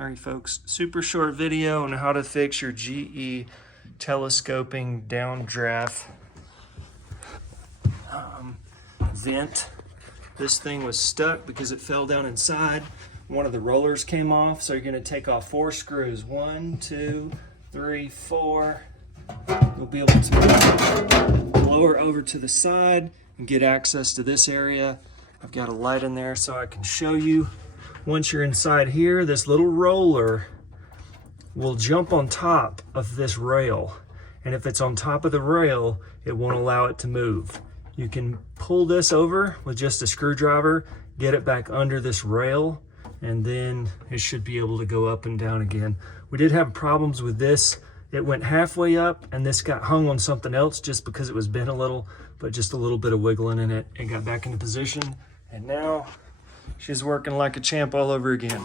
All right, folks, super short video on how to fix your GE telescoping downdraft vent. This thing was stuck because it fell down inside. One of the rollers came off, so you're going to take off 4 screws. 1, 2, 3, 4. You'll be able to lower over to the side and get access to this area. I've got a light in there so I can show you. Once you're inside here, this little roller will jump on top of this rail. And if it's on top of the rail, it won't allow it to move. You can pull this over with just a screwdriver, get it back under this rail, and then it should be able to go up and down again. We did have problems with this. It went halfway up and this got hung on something else just because it was bent a little, but just a little bit of wiggling in it. It got back into position, and now she's working like a champ all over again.